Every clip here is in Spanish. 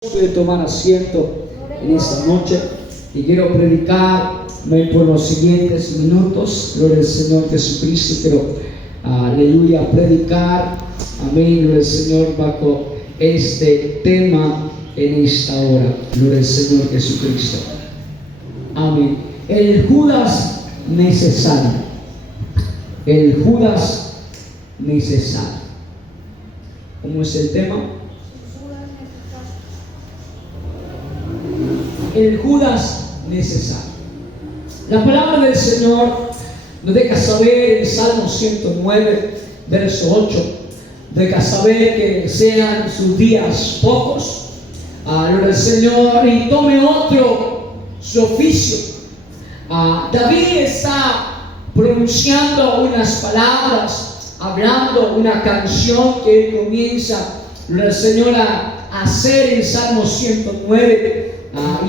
Puede tomar asiento en esta noche y quiero predicar por los siguientes minutos. Gloria al Señor Jesucristo. Quiero, aleluya, predicar, amén, gloria al Señor, bajo este tema en esta hora. Gloria al Señor Jesucristo. Amén. El Judas necesario. El Judas necesario. ¿Cómo es el tema? El Judas necesario. La palabra del Señor nos deja saber en Salmo 109, verso 8, deja saber que sean sus días pocos, gloria al Señor, y tome otro su oficio. David está pronunciando unas palabras, hablando una canción que él comienza, gloria al Señor, a hacer en Salmo 109.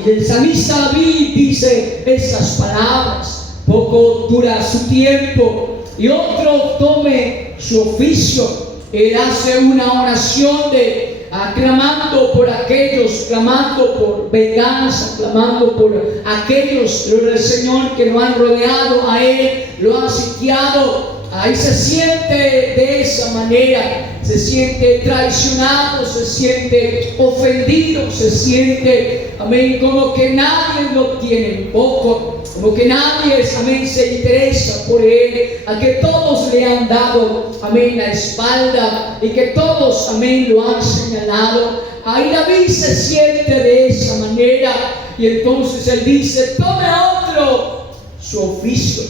Y el salmista David dice estas palabras: poco dura su tiempo y otro tome su oficio. Él hace una oración de clamando por aquellos, clamando por venganza, clamando por aquellos, gloria al Señor, que lo han rodeado a él, lo han sitiado. Ahí se siente de esa manera, se siente traicionado, se siente ofendido, se siente, amén, como que nadie lo tiene en poco, como que nadie, amén, se interesa por él, a que todos le han dado, amén, la espalda y que todos, amén, lo han señalado. Ahí David se siente de esa manera y entonces él dice: tome otro su oficio.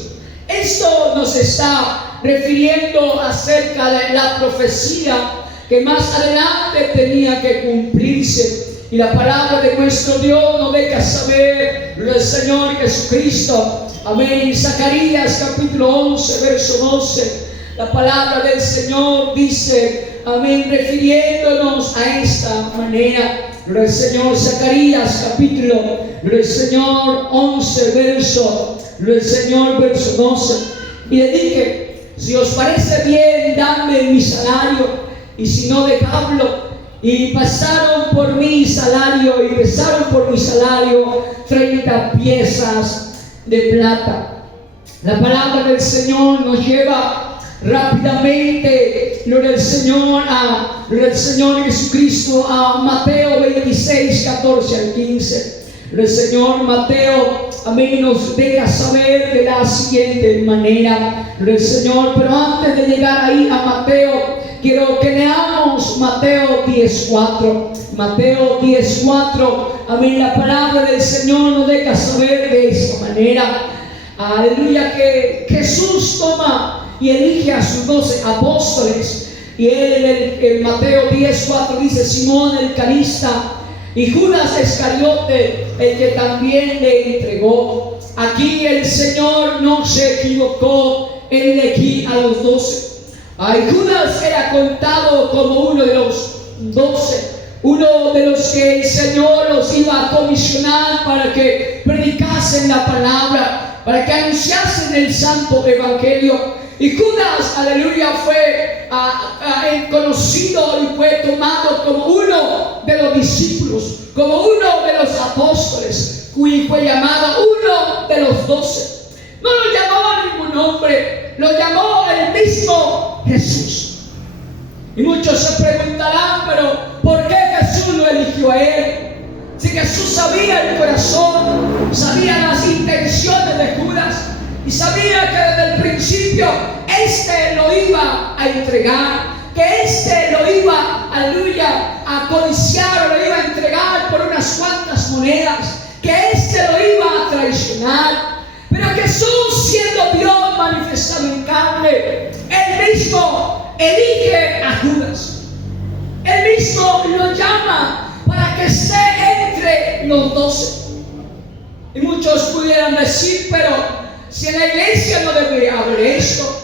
Esto nos está refiriendo acerca de la profecía que más adelante tenía que cumplirse. Y la palabra de nuestro Dios nos deja saber el Señor Jesucristo. Amén. Zacarías capítulo 11, verso 12. La palabra del Señor dice, amén, refiriéndonos a esta manera. El Señor, Zacarías capítulo, el Señor 11, verso, el Señor, verso 12. Y le dije: si os parece bien, dadme mi salario, y si no, dejadlo. Y pasaron por mi salario, y pesaron por mi salario 30 piezas de plata. La palabra del Señor nos lleva rápidamente, gloria al Señor, gloria al Señor Jesucristo, a Mateo 26, 14 al 15. El Señor Mateo, amén, nos deja saber de la siguiente manera, el Señor, pero antes de llegar ahí a Mateo, quiero que leamos Mateo 10:4. Mateo 10:4, amén, la palabra del Señor nos deja saber de esta manera, aleluya, que Jesús toma y elige a sus 12 apóstoles, y él en Mateo 10:4 dice: Simón el canista y Judas Iscariote, el que también le entregó. Aquí el Señor no se equivocó en elegir a los 12. Judas era contado como uno de los 12, uno de los que el Señor los iba a comisionar para que predicasen la palabra, para que anunciasen el santo evangelio. Y Judas, aleluya, fue conocido y fue tomado como uno de los discípulos, como uno de los apóstoles, y fue llamado uno de los 12. No lo llamó ningún hombre, lo llamó el mismo Jesús. Y muchos se preguntarán: pero ¿por qué Jesús lo eligió a él? Si Jesús sabía el corazón, sabía las intenciones de Judas, y sabía que desde el principio lo iba a entregar, que lo iba, aleluya, a codiciar, o lo iba a entregar por unas cuantas monedas, que lo iba a traicionar. Pero Jesús, siendo Dios manifestado en carne, él mismo elige a Judas, él mismo lo llama para que esté entre los 12. Y muchos pudieran decir: pero si en la iglesia no debería haber esto,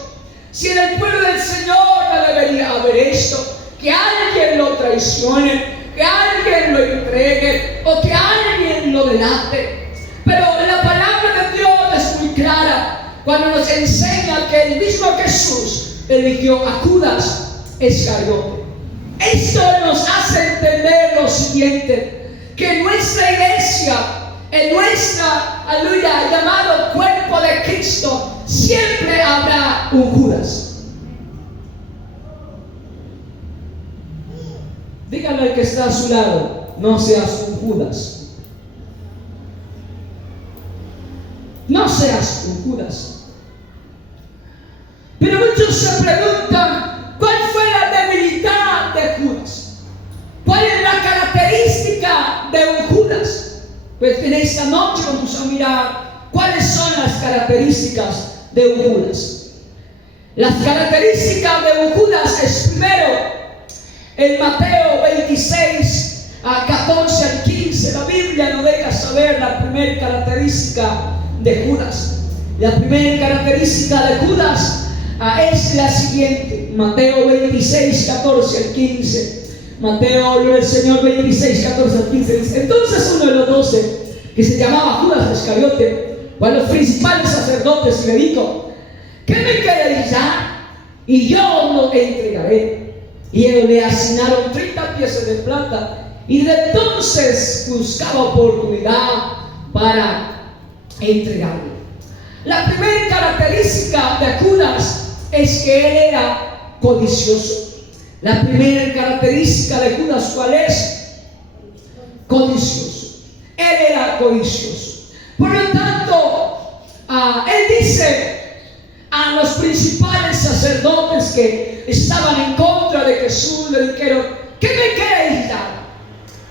si en el pueblo del Señor no debería haber esto, que alguien lo traicione, que alguien lo entregue o que alguien lo delate. Pero la palabra de Dios es muy clara cuando nos enseña que el mismo Jesús eligió a Judas Iscariote. Esto nos hace entender lo siguiente: que nuestra iglesia, en nuestra, aleluya, llamado cuerpo de Cristo, siempre habrá un Judas. Dígale al que está a su lado, no seas un Judas. No seas un Judas. Pero muchos se preguntan, ¿cuál fue la debilidad de Judas? ¿Cuál es la característica de un Judas? Pues en esta noche vamos a mirar cuáles son las características de un Judas. Las características de un Judas es primero, en Mateo 26, 14 al 15, la Biblia nos deja saber la primera característica de Judas. La primera característica de Judas es la siguiente. Mateo 26, 14 al 15. Mateo, el Señor 26, 14 al 15 dice: entonces uno de los 12, que se llamaba Judas Iscariote, fue a los principales sacerdotes y le dijo: ¿qué me queréis dar? Y yo lo entregaré. Y ellos le asignaron 30 piezas de plata, y de entonces buscaba oportunidad para entregarle. La primera característica de Judas es que él era codicioso. La primera característica de Judas, ¿cuál es? Codicioso. Él era codicioso. Por lo tanto, él dice a los principales sacerdotes que estaban en contra de Jesús, le dijeron: ¿qué me queréis dar?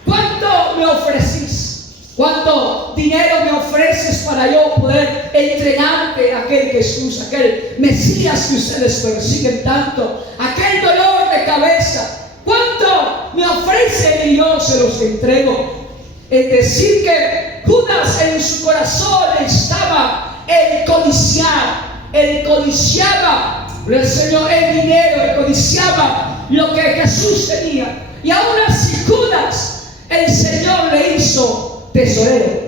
¿Cuánto me ofrecís? ¿Cuánto dinero me ofreces para yo poder entregarte a aquel Jesús, aquel Mesías que ustedes persiguen tanto, aquel dolor de cabeza? ¿Cuánto me ofrecen y yo se los entrego? Es decir, que Judas en su corazón estaba el codiciar. Él codiciaba el Señor, el dinero, él codiciaba lo que Jesús tenía. Y aún así Judas, el Señor le hizo tesorero.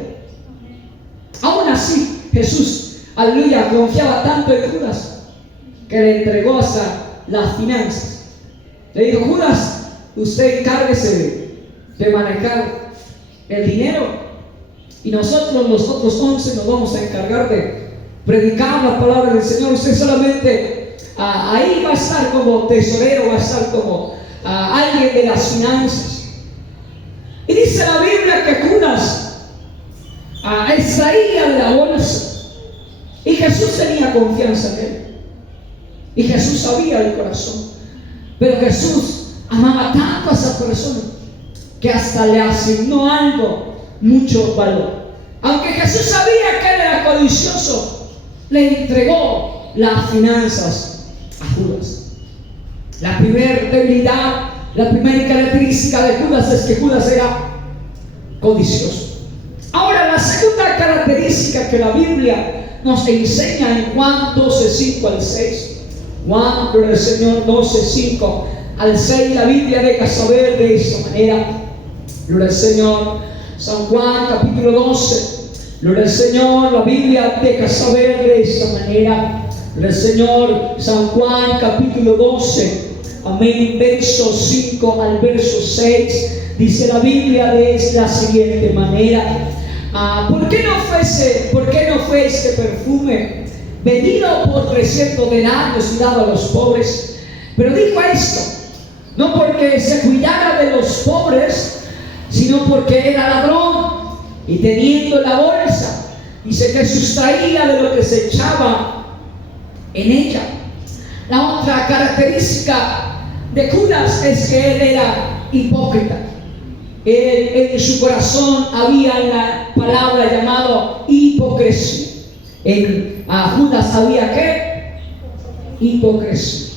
Aún así Jesús, aleluya, confiaba tanto en Judas que le entregó hasta las finanzas. Le dijo: Judas, usted encárguese de manejar el dinero, y nosotros los otros 11 nos vamos a encargar de predicar la palabra del Señor. Usted solamente ahí va a estar como tesorero, va a estar como alguien de las finanzas. Y dice la Biblia que Judas extraía de la bolsa, y Jesús tenía confianza en él, y Jesús sabía el corazón. Pero Jesús amaba tanto a esa persona que hasta le asignó algo, mucho valor. Aunque Jesús sabía que él era codicioso, le entregó las finanzas a Judas. La primera debilidad, la primera característica de Judas es que Judas era codicioso. Ahora, la segunda característica que la Biblia nos enseña en Juan 12, 5 al 6. Juan, pero el Señor 12, 5 al 6, la Biblia deja saber de esta manera. Gloria al Señor. San Juan capítulo 12. Gloria al Señor, la Biblia deja saber de esta manera. Gloria al Señor, San Juan capítulo 12, amén, verso 5 al verso 6, dice la Biblia de la siguiente manera: ¿por qué no fue este perfume vendido por 300 denarios y dado a los pobres? Pero dijo esto, no porque se cuidara de los pobres, sino porque era ladrón, y teniendo la bolsa, dice que sustraía de lo que se echaba en ella. La otra característica de Judas es que él era hipócrita. En su corazón había la palabra llamada hipocresía. En Judas había ¿qué? Hipocresía.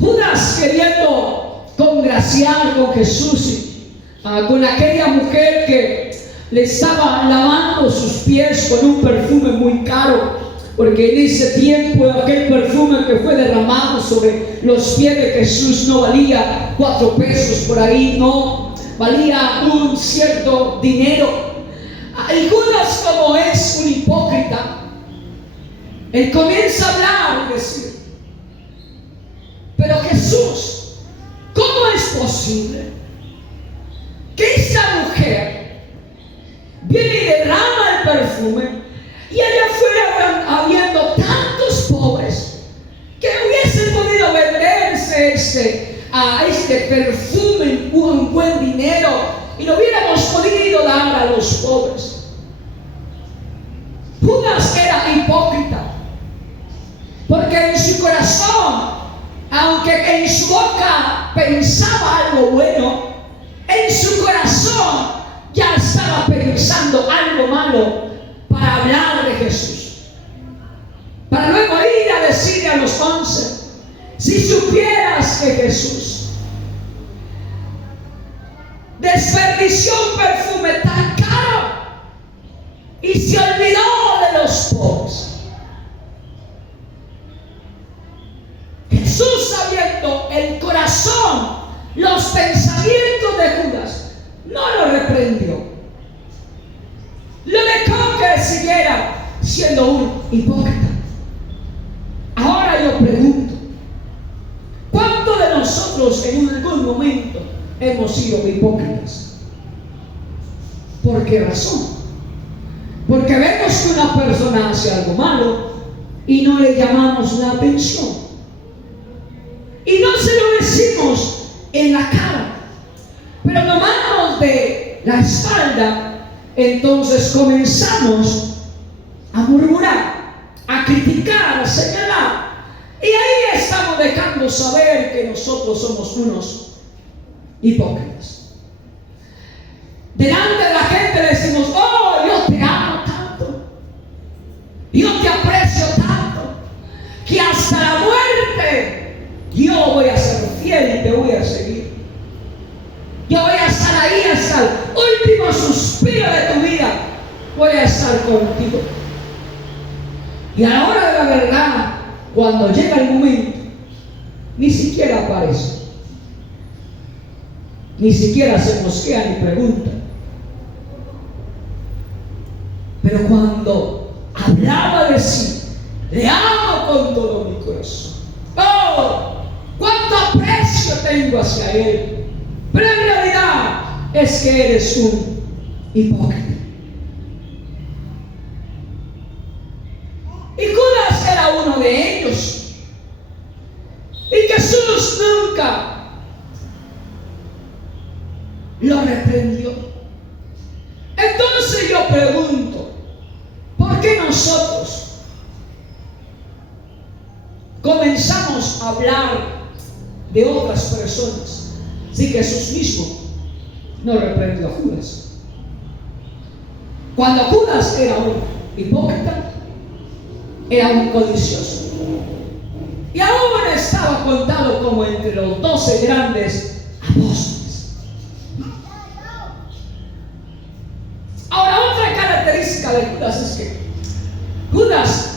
Judas, queriendo congraciar con Jesús, con aquella mujer que le estaba lavando sus pies con un perfume muy caro, porque en ese tiempo aquel perfume que fue derramado sobre los pies de Jesús no valía 4 pesos por ahí, no, valía un cierto dinero. Y Judas, como es un hipócrita, él comienza a hablar y decir: pero Jesús, ¿cómo es posible perfume, y allá afuera habiendo tantos pobres que hubiesen podido venderse a este perfume un buen dinero y lo hubiéramos podido dar a los pobres. Judas era hipócrita, porque en su corazón, aunque en su boca pensaba algo bueno, en su corazón ya estaba pensando algo malo para hablar de Jesús. Para luego ir a decirle a los 11, si supieras que Jesús desperdició un perfume tan caro y se olvidó de los pobres. Jesús, sabiendo el corazón, los pensamientos de Judas, no lo reprendió. Lo dejó que siguiera siendo un hipócrita. Ahora yo pregunto, ¿cuántos de nosotros en algún momento hemos sido hipócritas? ¿Por qué razón? Porque vemos que una persona hace algo malo y no le llamamos la atención. Y no se lo decimos en la cara, pero tomamos de la espalda, entonces comenzamos a murmurar, a criticar, a señalar. Y ahí estamos dejando saber que nosotros somos unos hipócritas. Delante de la gente le decimos, oh, yo te amo tanto, yo te aprecio tanto, que hasta la muerte yo voy a ser fiel y te voy a seguir. Yo voy a estar ahí hasta el último suspiro de tu vida. Voy a estar contigo. Y a la hora de la verdad, cuando llega el momento, ni siquiera aparece. Ni siquiera se mosquea ni pregunta. Pero cuando hablaba de sí, le amo con todo mi corazón. ¡Oh! ¡Cuánto aprecio tengo hacia Él! Pero en realidad es que eres un hipócrita. Y Judas era uno de ellos. Y Jesús nunca lo reprendió. Entonces yo pregunto, ¿por qué nosotros comenzamos a hablar de otras personas si Jesús mismo no reprendió a Judas? Cuando Judas era un hipócrita, era un codicioso, y aún estaba contado como entre los 12 grandes apóstoles. Ahora, otra característica de Judas es que Judas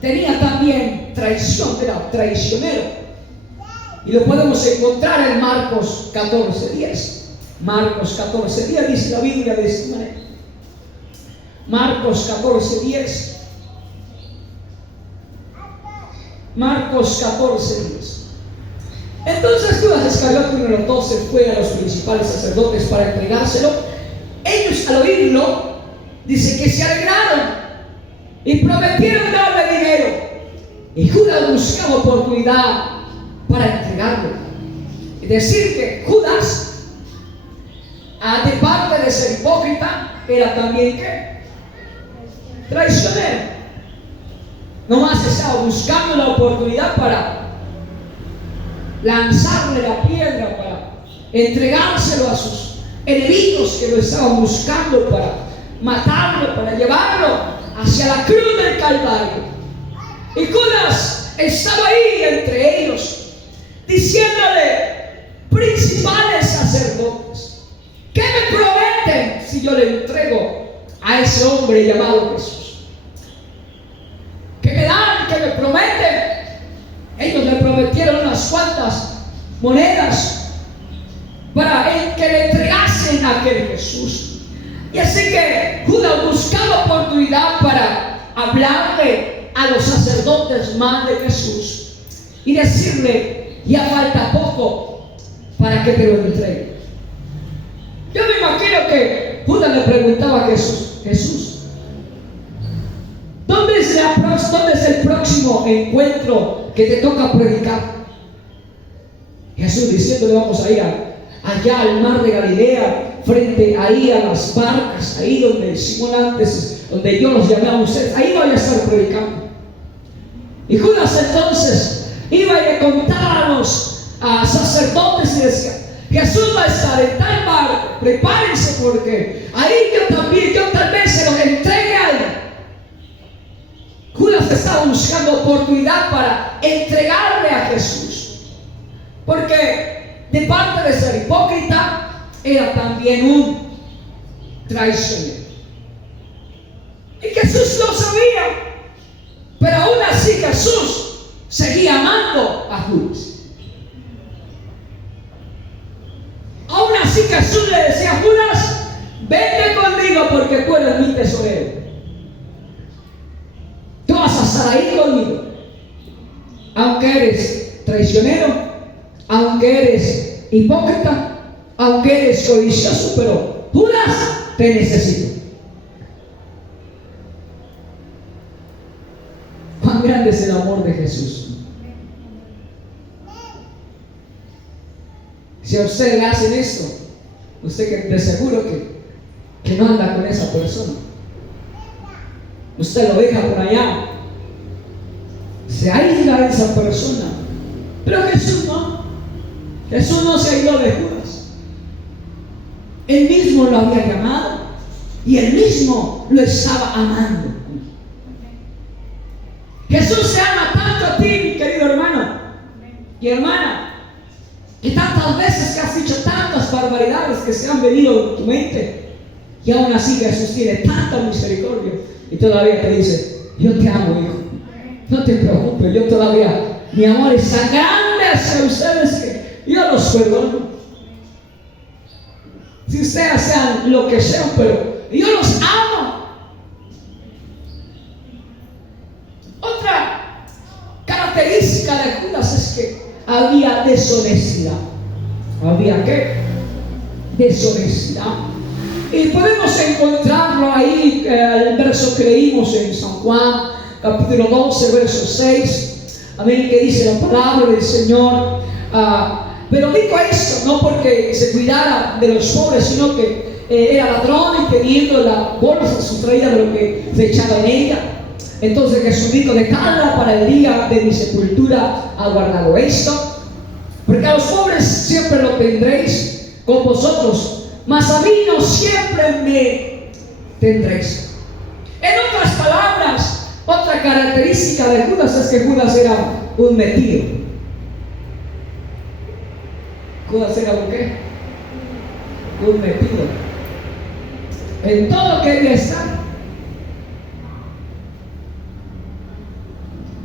tenía también traición, era traicionero. Y lo podemos encontrar en Marcos 14:10. Marcos 14:10 dice la Biblia de esta manera. Marcos 14:10. Marcos 14:10. Entonces Judas Iscariote, uno de los 12, fue a los principales sacerdotes para entregárselo. Ellos, al oírlo, dice que se alegraron y prometieron darle dinero. Y Judas buscaba oportunidad para entregarlo. Es decir, que Judas, de parte de ser hipócrita, era también ¿qué? Traicionero. Nomás estaba buscando la oportunidad para lanzarle la piedra, para entregárselo a sus enemigos que lo estaban buscando para matarlo, para llevarlo hacia la cruz del Calvario. Y Judas estaba ahí entre ellos, diciéndole, principales sacerdotes, ¿qué me prometen si yo le entrego a ese hombre llamado Jesús? ¿Qué me dan? ¿Qué me prometen? Ellos le prometieron unas cuantas monedas para que le entregasen a aquel Jesús. Y así que Judas buscaba oportunidad para hablarle a los sacerdotes más de Jesús y decirle, ya falta poco para que te lo entregue. Yo me imagino que Judas le preguntaba a Jesús, próximo encuentro que te toca predicar. Jesús diciéndole, vamos a ir allá al mar de Galilea, frente ahí a las barcas, ahí donde Simón antes, donde yo los llamé a ustedes, ahí voy a estar predicando. Y Judas entonces iba y le contaba a los sacerdotes y decía, Jesús va a estar en tal barco, prepárense porque ahí yo tal vez se los entregue a él. Judas estaba buscando oportunidad para entregarle a Jesús, porque de parte de ser hipócrita era también un traicionero. Y Jesús lo sabía, pero aún así Jesús seguía amando a Judas. Aún así Jesús le decía, Judas, vente conmigo porque tú eres mi tesorero. Tú vas a estar ahí conmigo. Aunque eres traicionero, aunque eres hipócrita, aunque eres codicioso, pero Judas, te necesito. Cuán grande es el amor de Jesús. Si a usted le hacen esto, usted que de seguro que no anda con esa persona, usted lo deja por allá, se aísla de esa persona. Pero Jesús no se aisló de Judas. Él mismo lo había llamado y él mismo lo estaba amando. Jesús se ama tanto a ti, mi querido hermano y hermana, y tantas veces que has dicho tantas barbaridades que se han venido en tu mente, y aún así Jesús tiene tanta misericordia y todavía te dice, yo te amo, hijo, no te preocupes, yo todavía, mi amor es tan grande hacia ustedes que yo los perdono. Si ustedes sean lo que sean, pero yo los amo. Otra característica de Judas es que había deshonestidad. ¿Había qué? Deshonestidad. Y podemos encontrarlo ahí, el verso que leímos en San Juan, capítulo 12, verso 6. Amén, que dice la palabra del Señor. Pero dijo esto no porque se cuidara de los pobres, sino que era ladrón y teniendo la bolsa sustraída de lo que se echaba en ella. Entonces Jesús dijo, dejadla para el día de mi sepultura, ha guardado esto, porque a los pobres siempre lo tendréis con vosotros, mas a mí no siempre me tendréis. En otras palabras, otra característica de Judas es que Judas era un metido. ¿Judas era un qué? Un metido. En todo quería estar.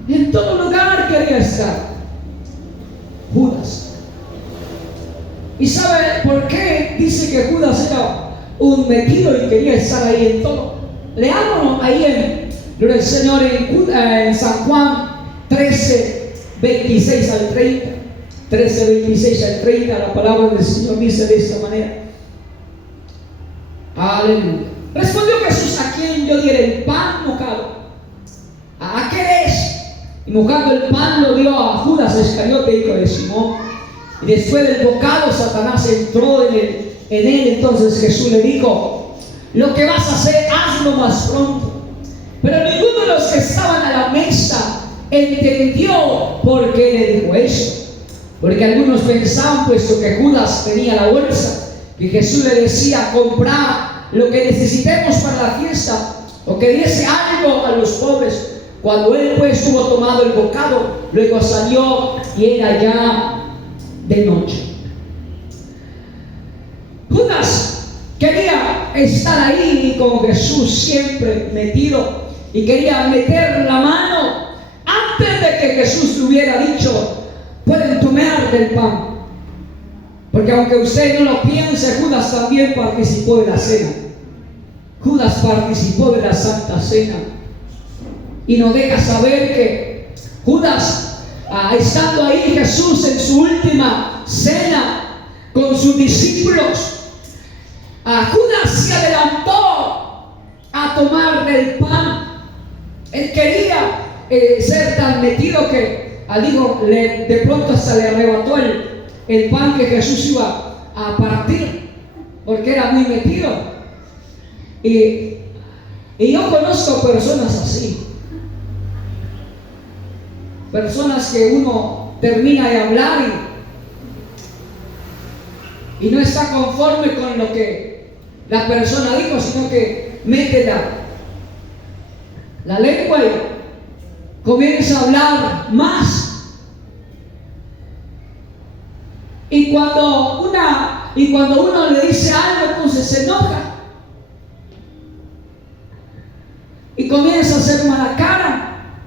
En todo lugar quería estar Judas. ¿Y sabe por qué dice que Judas era un metido y quería estar ahí en todo? Leámonos ahí en el Señor en San Juan 13, 26 al 30. 13, 26 al 30, la palabra del Señor dice de esta manera. Aleluya. Respondió Jesús, ¿a quién yo diera el pan mojado? ¿A qué es? Y mojando el pan lo dio a Judas Iscariote, hijo de Simón. Y después del bocado Satanás entró en él. Entonces Jesús le dijo, lo que vas a hacer, hazlo más pronto. Pero ninguno de los que estaban a la mesa entendió por qué le dijo eso. Porque algunos pensaban, puesto que Judas tenía la bolsa, que Jesús le decía comprar lo que necesitemos para la fiesta, o que diese algo a los pobres. Cuando él pues hubo tomado el bocado, luego salió y era ya de noche. Judas quería estar ahí con Jesús siempre metido y quería meter la mano antes de que Jesús le hubiera dicho, pueden tomar del pan. Porque aunque usted no lo piense, Judas también participó de la cena. Judas participó de la Santa Cena. Y nos deja saber que Judas, estando ahí Jesús en su última cena con sus discípulos, Judas se adelantó a tomar del pan. Él quería ser tan metido que de pronto hasta le arrebató el pan que Jesús iba a partir, porque era muy metido. Y yo conozco personas así, personas que uno termina de hablar y no está conforme con lo que la persona dijo, sino que mete la lengua y comienza a hablar más. Y cuando uno le dice algo, entonces se enoja y comienza a hacer mala cara,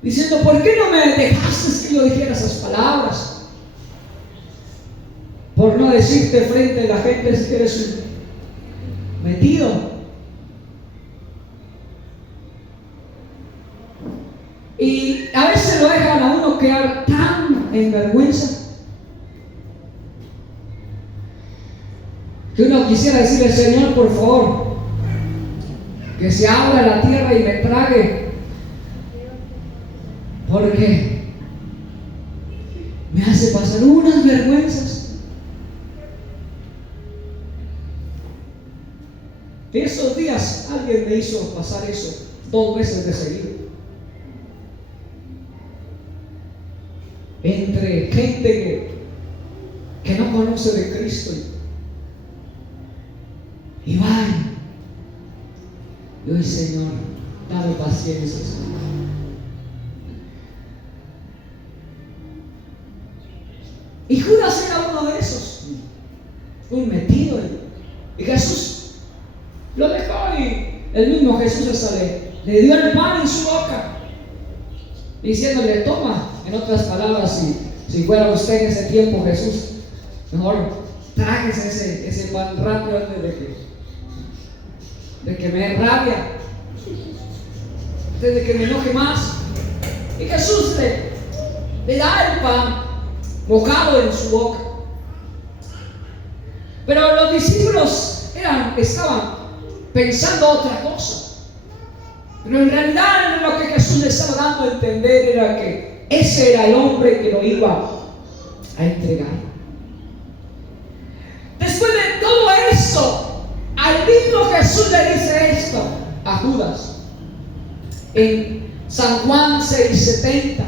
diciendo: ¿por qué no me dejaste que yo dijera esas palabras? Por no decirte frente a la gente que eres un metido. Y a veces lo dejan a uno quedar tan en vergüenza que uno quisiera decirle: Señor, por favor, que se abra la tierra y me trague, porque me hace pasar unas vergüenzas. Esos días alguien me hizo pasar eso 2 veces de seguido, entre gente que no conoce de Cristo, y vaya, y hoy, Señor, dame paciencia, Señor. Y Judas era uno de esos, un metido, y Jesús lo dejó, y el mismo Jesús le dio el pan en su boca, diciéndole: toma. En otras palabras, si fuera usted en ese tiempo Jesús, mejor tráguese ese pan rápido antes de que me dé rabia, antes de que me enoje más. Y Jesús le da el pan mojado en su boca. Pero los discípulos estaban pensando otra cosa. Pero en realidad lo que Jesús les estaba dando a entender era que ese era el hombre que lo iba a entregar. Después de todo eso, al mismo Jesús le dice esto a Judas en San Juan 6:70.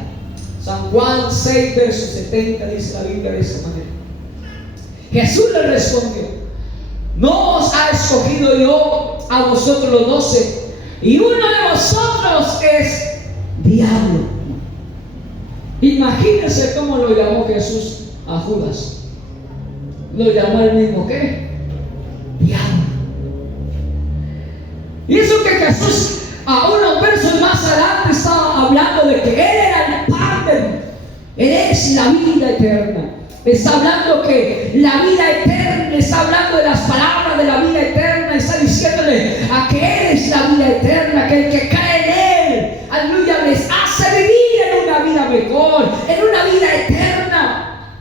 San Juan 6, verso 70, dice la Biblia de esta manera: Jesús le respondió: ¿no os ha escogido yo a vosotros los 12? Y uno de vosotros es diablo. Imagínense cómo lo llamó Jesús a Judas. Lo llamó el mismo, ¿qué? Diablo. Y eso que Jesús, a unos versos más adelante, estaba hablando de que Él era el Padre, Él es la vida eterna. Está hablando que la vida eterna, está hablando de las palabras de la vida eterna, está diciéndole a que Él es la vida eterna, que el que cree en Él, aleluya, les hace vivir en una vida mejor, en una vida eterna.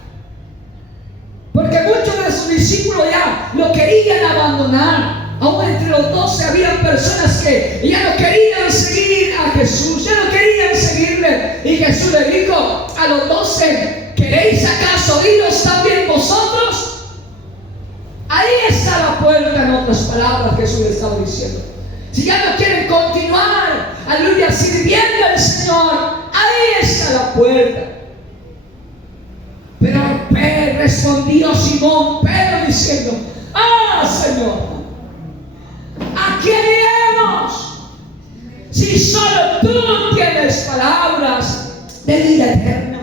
Porque muchos de sus discípulos ya lo querían abandonar. Aún entre los 12 había personas que ya no querían seguir a Jesús, ya no querían seguirle. Y Jesús le dijo a los 12: ¿queréis acaso iros también vosotros? Ahí está la puerta, en otras palabras, Jesús le estaba diciendo. Si ya no quieren continuar, aleluya, sirviendo al Señor, ahí está la puerta. Pero respondió Simón Pedro diciendo: Señor, ¿a quién iremos? Si solo tú tienes palabras de vida eterna.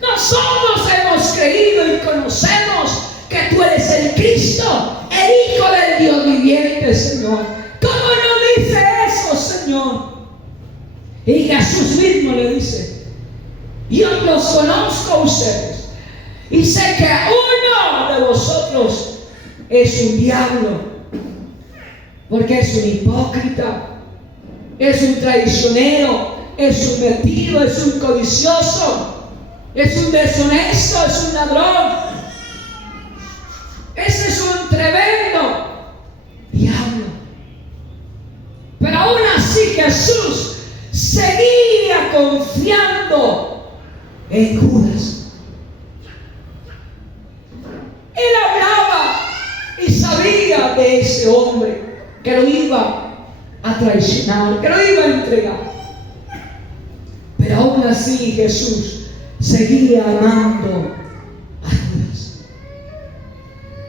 Nosotros hemos creído y conocemos que tú eres el Cristo, el Hijo del Dios viviente, Señor. ¿Cómo no dice eso, Señor? Y Jesús mismo le dice: yo los conozco a ustedes y sé que uno de vosotros es un diablo, porque es un hipócrita, es un traicionero, es un metido, es un codicioso, es un deshonesto, es un ladrón. Ese es un tremendo diablo. Pero aún así Jesús seguía confiando en Judas. Él hablaba y sabía de ese hombre que lo iba a traicionar, que lo iba a entregar. Pero aún así Jesús seguía amando a Judas.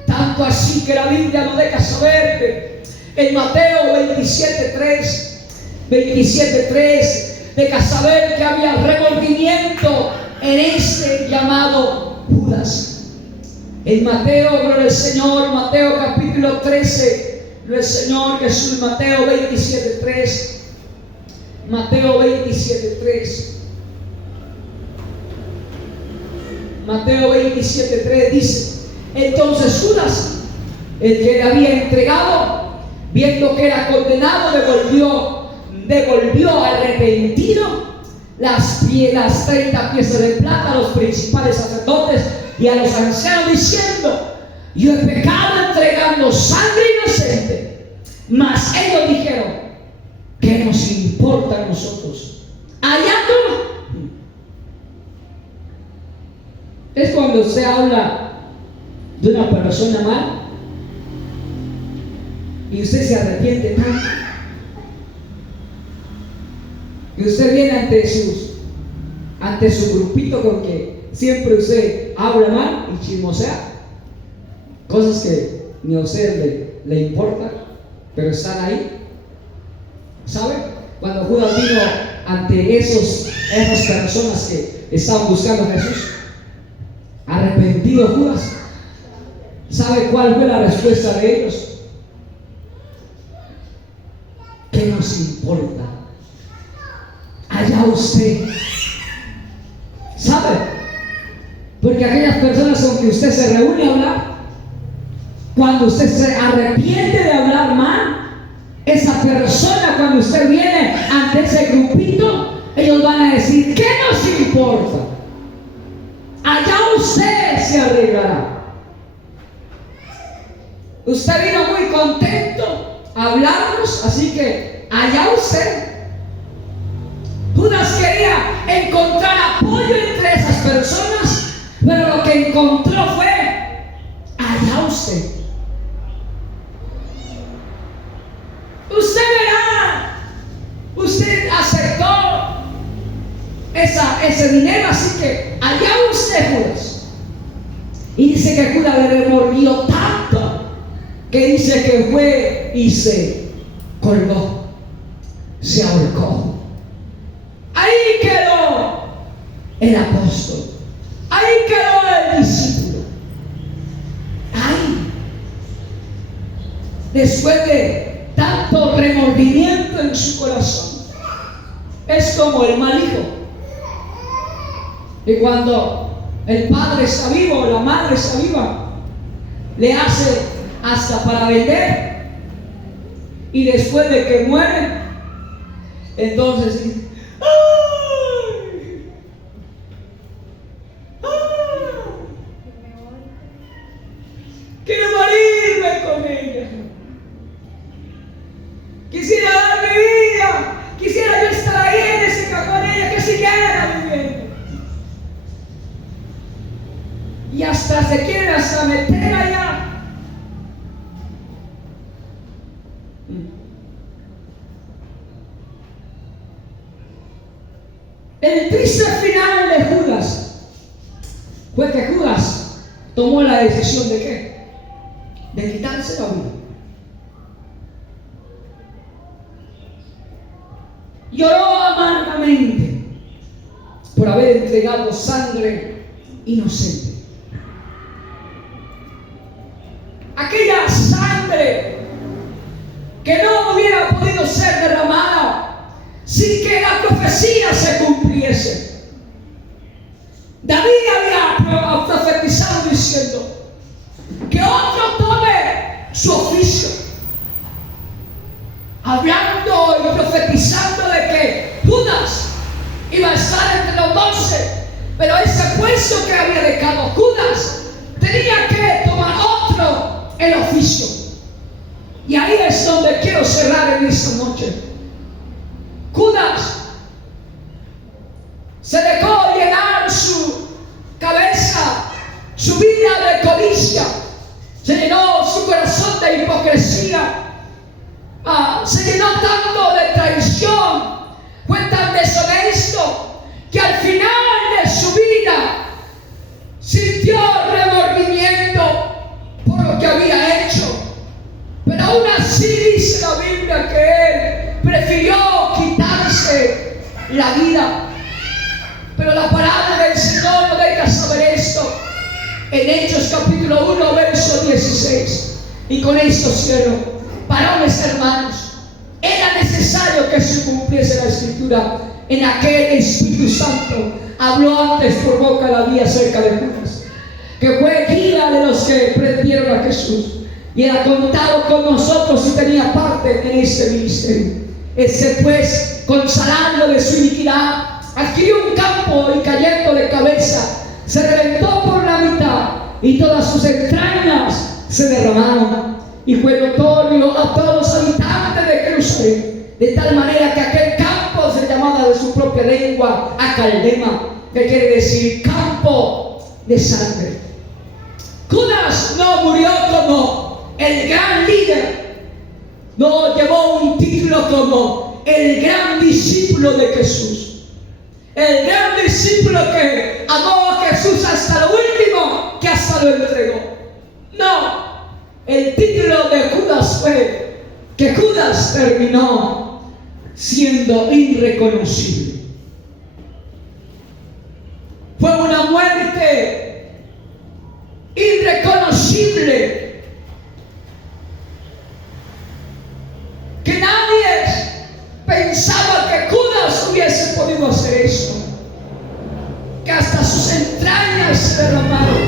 Tanto así que la Biblia nos deja saber que en Mateo 27:3 deja saber que había remordimiento en ese llamado Judas. En Mateo, gloria al Señor, Mateo capítulo 13, gloria al Señor Jesús, Mateo 27:3. Mateo 27:3. Mateo 27:3 dice: entonces Judas, el que le había entregado, viendo que era condenado, devolvió arrepentido las 30 piezas de plata a los principales sacerdotes y a los ancianos, diciendo: yo he pecado entregando sangre inocente. Mas ellos dijeron: ¿qué nos importa a nosotros? Hallándolo. Es cuando usted habla de una persona mal y usted se arrepiente tanto, y usted viene ante su grupito con que siempre usted habla mal y chismosea cosas que ni a usted le importan, pero están ahí. ¿Sabe? Cuando Judas vino ante esas personas que estaban buscando a Jesús, arrepentido Judas, ¿sabe cuál fue la respuesta de ellos? ¿Qué nos importa? Allá usted. ¿Sabe? Porque aquellas personas con que usted se reúne a hablar, cuando usted se arrepiente de hablar mal, esa persona, cuando usted viene ante ese grupito, ellos van a decir: ¿qué nos importa? Allá usted se arreglará. Usted vino muy contento a hablarnos, así que allá usted. Judas quería encontrar apoyo entre esas personas, pero lo que encontró fue: allá usted. Usted verá, usted aceptó ese dinero, así que allá usted, Judas. Y dice que Judas le remordió tanto que dice que fue y se colgó, se ahorcó. Ahí quedó el apóstol, ahí quedó el discípulo. Ahí, después de tanto remordimiento en su corazón, es como el mal hijo. Y cuando el padre está vivo, la madre está viva, le hace hasta para vender. Y después de que muere, entonces dice: ¡ay! ¡ay! Quiero morirme con ella. Quisiera dar mi vida. Quisiera yo estar ahí en ese cajón con ella, que siguiera viviendo. Y hasta se quieren hasta meter allá. El triste final de Judas fue que Judas tomó la decisión de ¿qué? De quitarse la vida. Lloró amargamente por haber entregado sangre inocente. Aquella sangre que no hubiera podido ser derramada sin que la profecía se cumpliese. David había profetizado diciendo que otro tome su oficio, hablando y profetizando de que Judas iba a estar entre los 12, pero ese puesto que había dejado Judas tenía que tomar otro el oficio. Y ahí es donde quiero cerrar en esta noche. Judas Se llenó su corazón de hipocresía. Se llenó tanto de traición. Fue tan deshonesto que al final de su vida sintió remordimiento por lo que había hecho. Pero aún así dice la Biblia que él prefirió quitarse la vida. Pero la palabra del Señor nos deja saber esto en Hechos capítulo 1 verso 16. Y con esto cierro. Varones hermanos, era necesario que se cumpliese la Escritura en aquel Espíritu Santo habló antes por boca de la vía acerca de Judas, que fue guía de los que prendieron a Jesús y era contado con nosotros y tenía parte en este ministerio. Ese pues, con salario de su iniquidad, adquirió un campo y cayendo de cabeza, se reventó por la mitad y todas sus entrañas se derramaron. Y fue notorio a todos los habitantes de Jerusalén, de tal manera que aquel campo se llamaba de su propia lengua Acaldema, que quiere decir campo de sangre. Judas no murió como el gran líder, no llevó un título como el gran discípulo de Jesús, el gran discípulo que amó a Jesús hasta lo último, que hasta lo entregó. No. El título de Judas fue que Judas terminó siendo irreconocible. Fue una muerte irreconocible, que nadie pensaba que Judas hubiese podido hacer eso, que hasta sus entrañas se derramaron,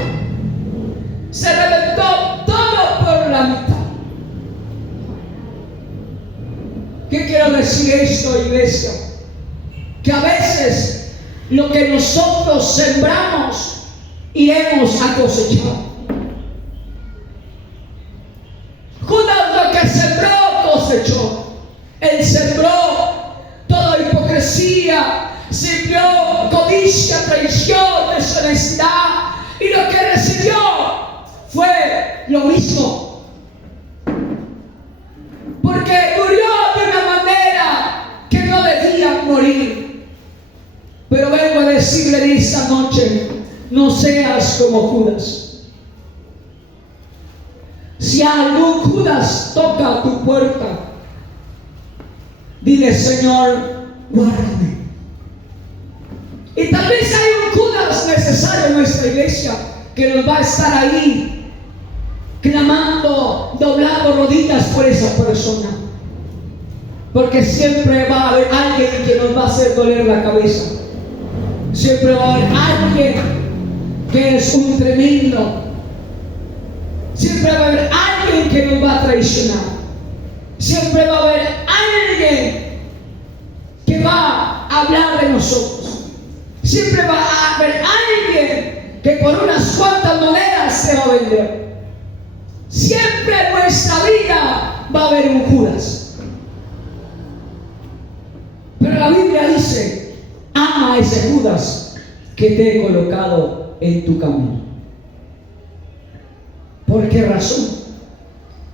se reventó por la mitad. ¿Qué quiero decir esto, iglesia? Que a veces lo que nosotros sembramos iremos a cosechar. Judas lo que sembró cosechó. Él sembró toda hipocresía, sembró codicia, traición, deshonestidad, y lo que recibió fue lo mismo, porque murió de una manera que no debía morir. Pero vengo a decirle en esta noche, no seas como Judas. Si algún Judas toca tu puerta, dile: Señor, guárdame. Y tal vez hay un Judas necesario en nuestra iglesia que nos va a estar ahí clamando, doblando rodillas por esa persona, porque siempre va a haber alguien que nos va a hacer doler la cabeza. Siempre va a haber alguien que es un tremendo. Siempre va a haber alguien que nos va a traicionar. Siempre va a haber alguien que va a hablar de nosotros. Siempre va a haber alguien que por unas cuantas monedas se va a vender. Siempre en nuestra vida va a haber un Judas. Pero la Biblia dice: ama a ese Judas que te he colocado en tu camino. ¿Por qué razón?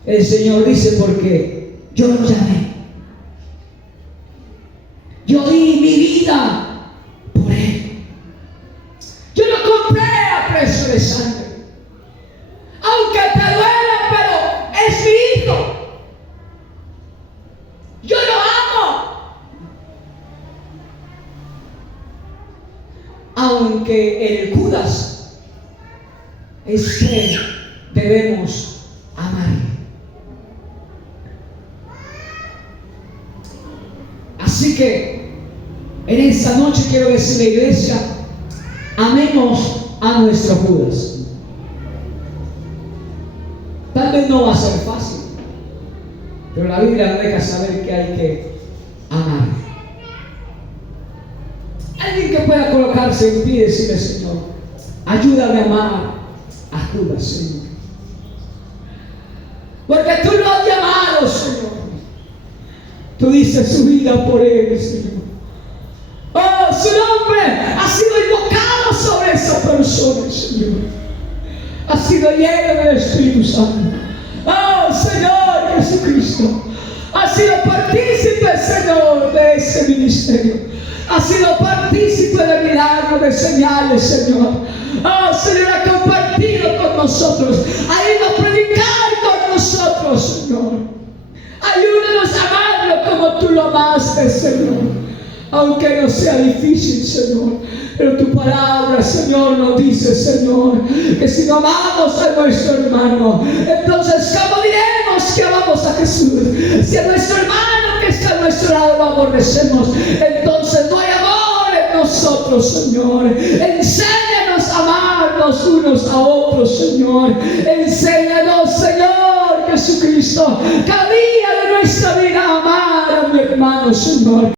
El Señor dice: porque yo lo llamé. Yo di mi vida por él. Yo lo compré a precio de sangre. Aunque te duela, pero es mi hijo. Yo lo amo. Aunque el Judas es que debemos amar. Así que en esta noche quiero decirle, iglesia, amemos a nuestro Judas. Tal vez no va a ser fácil, pero la Biblia nos deja saber que hay que amar. Alguien que pueda colocarse en pie y decirle: Señor, ayúdame a amar a Judas, Señor. Porque tú lo has llamado, Señor. Tú diste su vida por él, Señor. Oh, su nombre ha sido invocado sobre esa persona, Señor. ha sido lleno del Espíritu Santo. Oh, Señor Jesucristo, ha sido partícipe, Señor, de ese ministerio. Ha sido partícipe de milagros, de señales, Señor. Oh, Señor, ha compartido con nosotros. Ha ido a predicar con nosotros, Señor. Ayúdanos a amarlo como tú lo amaste, Señor. Aunque no sea difícil, Señor. Pero tu palabra, Señor, nos dice, Señor, que si no amamos a nuestro hermano, entonces ¿cómo diremos que amamos a Jesús? Si a nuestro hermano que está a nuestro lado lo aborrecemos, entonces no hay amor en nosotros, Señor. Enséñanos a amarnos unos a otros, Señor. Enséñanos, Señor Jesucristo, cada día de nuestra vida a amar a mi hermano, Señor.